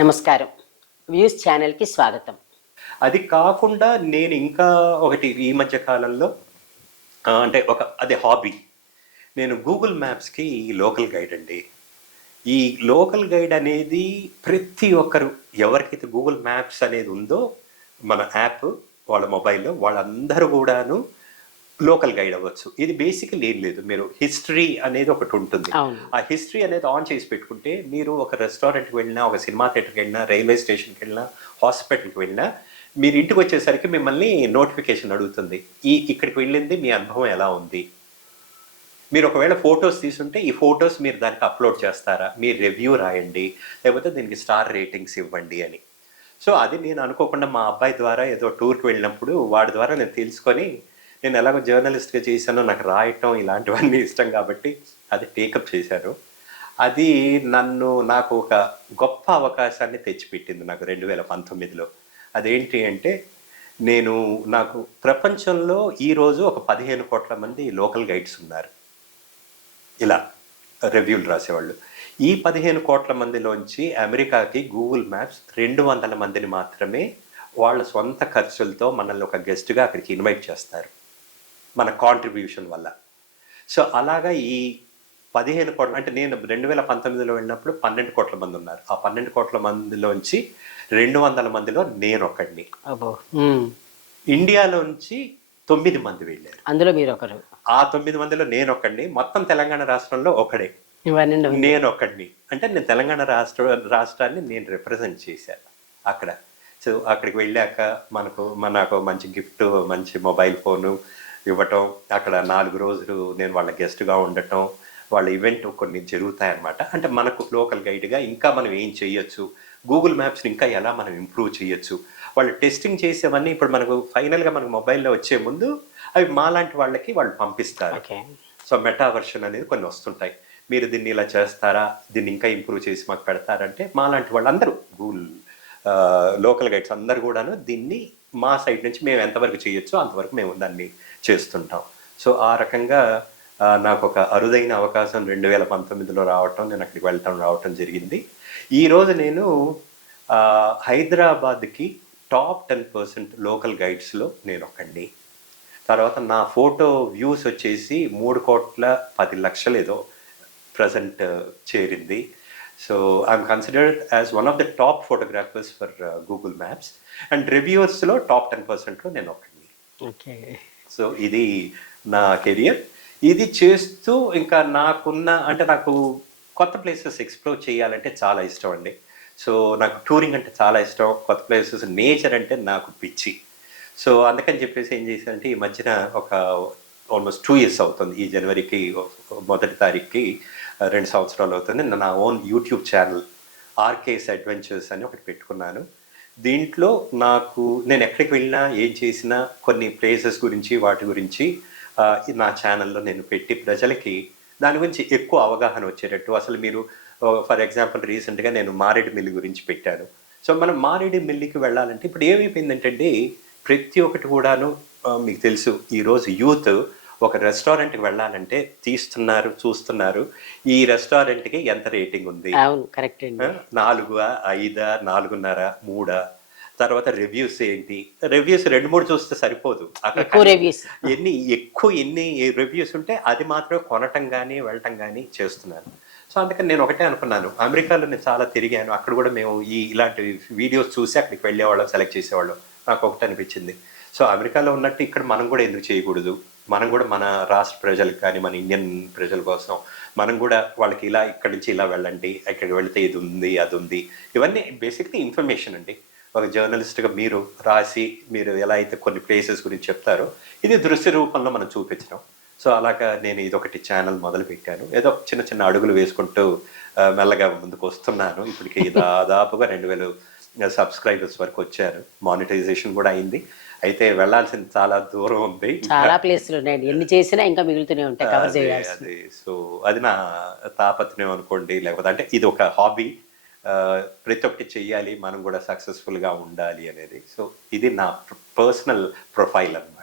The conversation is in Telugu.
నమస్కారం. వ్యూస్ ఛానల్‌కి స్వాగతం. అది కాకుండా నేను ఇంకా ఒకటి ఈ మధ్య కాలంలో అంటే అది హాబీ. నేను గూగుల్ మ్యాప్స్‌కి లోకల్ గైడ్ అండి. ఈ లోకల్ గైడ్ అనేది ప్రతి ఒక్కరు ఎవరికైతే గూగుల్ మ్యాప్స్ అనేది ఉందో మన యాప్ వాళ్ళ మొబైల్‌లో వాళ్ళందరూ గూడాను లోకల్ గైడ్ అవ్వచ్చు. ఇది బేసికల్లీ ఏం లేదు. మీరు హిస్టరీ అనేది ఒకటుంటుంది. అవును. ఆ హిస్టరీ అనేది ఆన్ చేసి పెట్టుకుంటే మీరు ఒక రెస్టారెంట్‌కి వెళ్ళినా, ఒక సినిమా థియేటర్‌కి వెళ్ళినా, రైల్వే స్టేషన్‌కి వెళ్ళినా, హాస్పిటల్‌కి వెళ్ళినా మీరు ఇంటికొచ్చేసరికి మిమ్మల్ని నోటిఫికేషన్ అడుగుతుంది. ఇక్కడికి వెళ్ళింది మీ అనుభవం ఎలా ఉంది? మీరు ఒకవేళ ఫోటోస్ తీసుంటే ఈ ఫోటోస్ మీరు దానికి అప్‌లోడ్ చేస్తారా? మీ రివ్యూ రాయండి. లేకపోతే దీనికి స్టార్ రేటింగ్స్ ఇవ్వండి అని. సో, అది నేను అనుకోకుండా మా అబ్బాయి ద్వారా ఏదో టూర్‌కి వెళ్ళినప్పుడు వాడి ద్వారా నేను తెలుసుకొని నేను ఎలాగో జర్నలిస్ట్‌గా చేశానో నాకు రాయటం ఇలాంటివన్నీ ఇష్టం కాబట్టి అది టేకప్ చేశాను. అది నాకు ఒక గొప్ప అవకాశాన్ని తెచ్చిపెట్టింది నాకు 2019లో. అదేంటి అంటే నాకు ప్రపంచంలో ఈరోజు ఒక 15,00,00,000 మంది లోకల్ గైడ్స్ ఉన్నారు. ఇలా రివ్యూలు రాసేవాళ్ళు. ఈ 15,00,00,000 మందిలోంచి అమెరికాకి గూగుల్ మ్యాప్స్ 200 మందిని మాత్రమే వాళ్ళ సొంత ఖర్చులతో మనల్ని ఒక గెస్ట్‌గా అక్కడికి ఇన్వైట్ చేస్తారు. మన కాంట్రిబ్యూషన్ వల్ల. సో, అలాగా ఈ 15,00,00,000 అంటే నేను 2019లో వెళ్ళినప్పుడు 12,00,00,000 మంది ఉన్నారు. ఆ 12,00,00,000 మందిలోంచి 200 మందిలో నేనొక్కడిని. అబ్బో! ఇండియాలోంచి 9 మంది వెళ్ళారు. అందులో మీరొకరు. ఆ 9 మందిలో నేనొక్కడిని. మొత్తం తెలంగాణ రాష్ట్రంలో ఒకడే. నేనొక్కడిని. అంటే నేను తెలంగాణ రాష్ట్రాన్ని నేను రిప్రజెంట్ చేశాను అక్కడ. సో, అక్కడికి వెళ్ళాక నాకు మంచి గిఫ్ట్, మంచి మొబైల్ ఫోను ఇవ్వటం, అక్కడ 4 రోజులు నేను వాళ్ళ గెస్ట్‌గా ఉండటం, వాళ్ళ ఈవెంట్ కొన్ని జరుగుతాయన్నమాట. అంటే మనకు లోకల్ గైడ్‌గా ఇంకా మనం ఏం చేయొచ్చు, గూగుల్ మ్యాప్స్‌ని ఇంకా ఎలా మనం ఇంప్రూవ్ చేయొచ్చు, వాళ్ళు టెస్టింగ్ చేసేవన్నీ ఇప్పుడు మనకు ఫైనల్‌గా మనకు మొబైల్‌లో వచ్చే ముందు అవి మాలాంటి వాళ్ళకి వాళ్ళు పంపిస్తారు. ఓకే. సో, మెటా వెర్షన్ అనేది కొన్ని వస్తుంటాయి. మీరు దీన్ని ఇలా చేస్తారా? దీన్ని ఇంకా ఇంప్రూవ్ చేసి మాకు పెడతారంటే మాలాంటి వాళ్ళందరూ గూగుల్ లోకల్ గైడ్స్ అందరూ గూడాను దీన్ని మా సైడ్ నుంచి మేము ఎంతవరకు చేయొచ్చో అంతవరకు మేము దాన్ని చేస్తుంటాం. సో, ఆ రకంగా నాకొక అరుదైన అవకాశం 2019లో రావటం, నేను అక్కడికి రావటం జరిగింది. ఈరోజు నేను హైదరాబాద్‌కి టాప్ 10% లోకల్ గైడ్స్‌లో నేనొకడిని. తర్వాత నా ఫోటో వ్యూస్ వచ్చేసి 3,10,00,000 ఏదో ప్రెజెంట్ చేరింది. So, I'm considered as one of the top photographers for Google Maps and రివ్యూవర్స్‌లో టాప్ 10%లో నేనొకడిని. ఓకే. సో, ఇది నా కెరియర్. ఇది చేస్తూ ఇంకా నాకు కొత్త ప్లేసెస్ ఎక్స్‌ప్లోర్ చేయాలంటే చాలా ఇష్టం అండి. సో, నాకు టూరింగ్ అంటే చాలా ఇష్టం. కొత్త ప్లేసెస్, నేచర్ అంటే నాకు పిచ్చి. సో, అందుకని చెప్పేసి ఏం చేశానంటే ఈ మధ్యన ఒక ఆల్మోస్ట్ 2 ఇయర్స్ అవుతుంది. ఈ జనవరికి మొదటి తారీఖుకి 2 సంవత్సరాలు అవుతుంది. నా own YouTube channel 'RK's adventures' అని ఒకటి పెట్టుకున్నాను. దీంట్లో నేను ఎక్కడికి వెళ్ళినా, ఏం చేసినా కొన్ని ప్లేసెస్ గురించి, వాటి గురించి నా ఛానల్‌లో నేను పెట్టి ప్రజలకి దాని గురించి ఎక్కువ అవగాహన వచ్చేటట్టు అసలు మీరు ఫర్ ఎగ్జాంపుల్ రీసెంట్‌గా నేను మారేడుమిల్లి గురించి పెట్టాను. సో, మనం మారేడుమిల్లికి వెళ్ళాలంటే ఇప్పుడు ఏమైపోయిందంటే అండి, ప్రతి ఒక్కటి కూడాను మీకు తెలుసు ఈరోజు యూత్ ఒక రెస్టారెంట్‌కి వెళ్ళాలంటే చూస్తున్నారు. ఈ రెస్టారెంట్‌కి ఎంత రేటింగ్ ఉంది? అవును. కరెక్ట్ అండి. 4, 5, 4.5, 3 తర్వాత రివ్యూస్ ఏంటి? రివ్యూస్ 2, 3 చూస్తే సరిపోదు. ఎక్కువ రివ్యూస్. ఎన్ని రివ్యూస్ ఉంటే అది మాత్రమే కొనటం గాని, వెళ్ళటం గాని చేస్తున్నాను. సో, అందుకని నేను ఒకటే అనుకున్నాను. అమెరికాలో నేను చాలా తిరిగాను. అక్కడ కూడా మేము ఇలాంటి వీడియోస్ చూసి అక్కడికి వెళ్ళేవాళ్ళం, సెలెక్ట్ చేసేవాళ్ళం. నాకు ఒకటి అనిపించింది. సో, అమెరికాలో ఉన్నట్టు ఇక్కడ మనం కూడా ఎందుకు చేయకూడదు? మనం కూడా మన రాష్ట్ర ప్రజలకు కానీ, మన ఇండియన్ ప్రజల కోసం మనం కూడా వాళ్ళకి ఇక్కడి నుంచి ఇలా వెళ్ళండి, ఇక్కడికి వెళితే ఇది ఉంది, అది ఉంది. ఇవన్నీ బేసిక్‌లీ ఇన్ఫర్మేషన్ అండి. ఒక జర్నలిస్ట్‌గా మీరు రాసి, మీరు ఎలా అయితే కొన్ని ప్లేసెస్ గురించి చెప్తారో, ఇది దృశ్య రూపంలో మనం చూపించడం. సో, అలాగా నేను ఇదొకటి ఛానల్ మొదలుపెట్టాను. ఏదో చిన్న చిన్న అడుగులు వేసుకుంటూ మెల్లగా ముందుకొస్తున్నాను. ఇప్పటికి దాదాపుగా 2,000 సబ్స్క్రైబర్స్ వరకు వచ్చారు. మానిటైజేషన్ కూడా అయింది. అయితే వెళ్ళాల్సింది చాలా దూరం ఉంది. చాలా ప్లేసులు ఉన్నాయండి. ఎన్ని చేసినా ఇంకా మిగులుతూనే ఉంటాయి కవర్ చేయాల్సినవి. సో, అది నా తాపత్రయం అనుకోండి. లేకపోతే అంటే ఇది ఒక హాబీ. ప్రతి ఒక్కటి చెయ్యాలి. మనం కూడా సక్సెస్‌ఫుల్‌గా ఉండాలి అనేది. సో, ఇది నా పర్సనల్ ప్రొఫైల్ అన్నమాట.